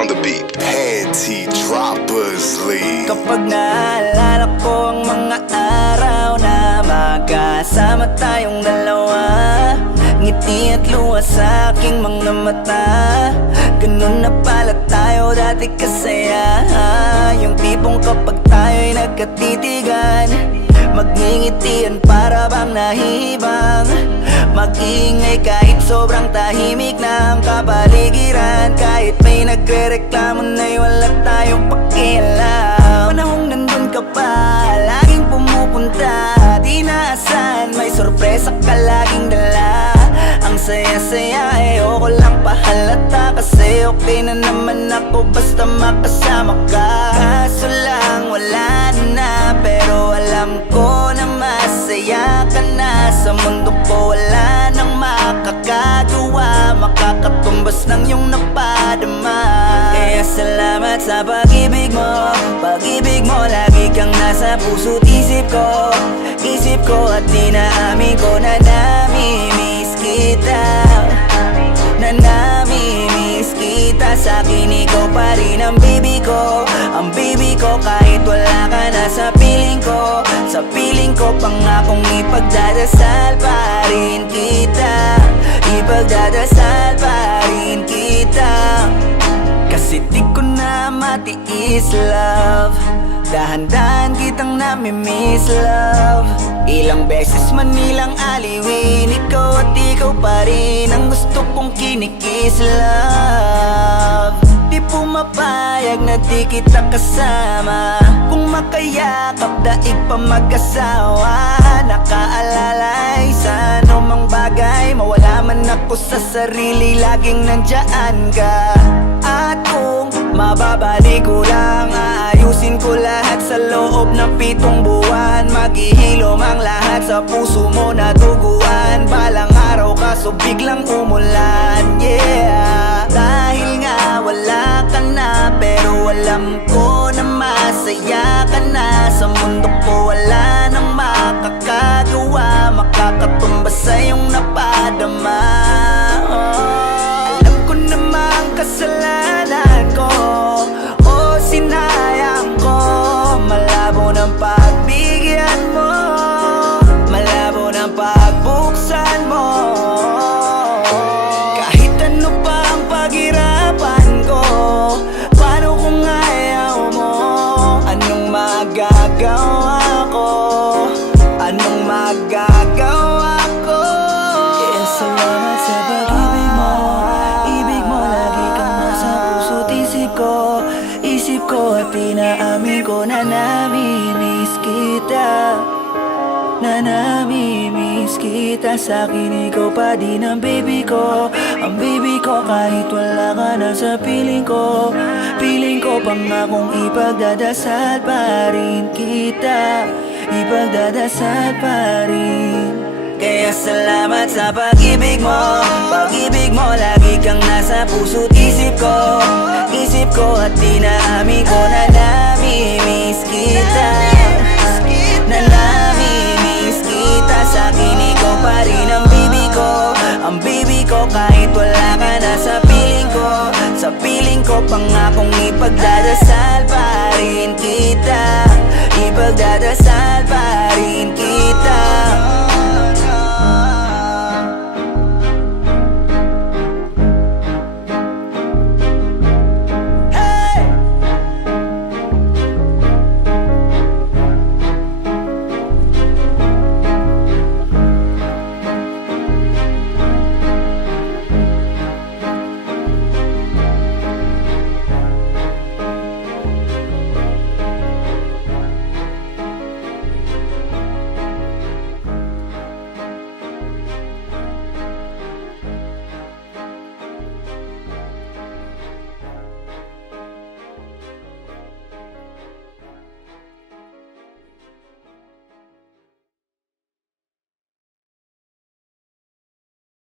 on the beat. Panty Droppers League. Kapag naalala ko ang mga araw na magkasama tayong dalawa, ngiti at luha sa aking mga mata. Ganun na pala tayo dati kasaya. Yung tipong kapag tayo'y nagkatitigan, magngingitian para bang nahihibang. Mag-iingay kahit sobrang tahimik na ang kapaligiran. Kahit may nagre-reklamo na'y wala tayong pakialam. Panahong nandun ka pa, laging pumupunta, di naasahan, may sorpresa ka laging dala. Ang saya-saya, ayoko lang pahalata, kasi okay na naman ako basta makasama ka. Kaso lang wala na, pero alam ko na masaya ka na. Sa mundo ko wala nang makakagawa, makakatumbas ng iyong napadama. Kaya salamat sa pag-ibig mo. Pag-ibig mo, lagi kang nasa puso't isip ko. Isip ko at dinaamin ko na nami-miss kita. Na nami-miss kita. Sa'kin ikaw pa rin ang baby ko. Ang baby ko kahit wala ka na sa piling ko. Sa piling ko pangakong ipagdadasal pa rin kita. Ipagdadasal pa rin kita. Kasi di ko na matiis, love. Dahan-dahan kitang nami-miss, love. Ilang beses man nilang aliwin, ikaw at ikaw pa rin ang gusto kong kinikis, love. Di pumapayag na di kita kasama. Kung makayakap, daig pa mag-asawa. Nakaalalay sa anumang bagay, mawala man ako sa sarili, laging nandyan ka. At kung mababalik ko lang, aayusin ko lahat sa loob ng 7 buwan. Maghihilom ang lahat sa puso mo na duguan. Balang araw kaso biglang umulan, yeah. Dahil nga wala ka na, pero alam ko na masaya ka na. Sa mundo ko wala nang makakagawa, makakatumbas sa iyong napadama. Alam ko namang kasalanan ko, o sinayang ko. Malabo ng pagbigyan mo, malabo ng pagbuksan mo. Kahit ano pa ang paghirapan ko, paano kung ayaw mo? Anong magagawa ko? Anong magagawa ko? Kaya salamat sa pag-ibig mo. Ibig mo lagi kang nasa puso't isip ko. Isip ko at pinaamin ko na nami-miss kita. Na nami-miss kita. Sa'kin ikaw pa din ang baby ko. Ang baby ko kahit wala ka na sa piling ko. Piling ko pangakong ipagdadasal pa rin kita. Ipagdadasal pa rin. Kaya salamat sa pag-ibig mo. Pag-ibig mo, lagi kang nasa puso't isip ko. Isip ko at dinaamin ko na nami-miss kita. Na nami-miss kita. Sa'kin ikaw pa rin ang baby ko. Ang baby ko kahit wala ka na sa piling ko. Sa piling ko pangakong ipagdadasal pa rin kita. Ipagdadasal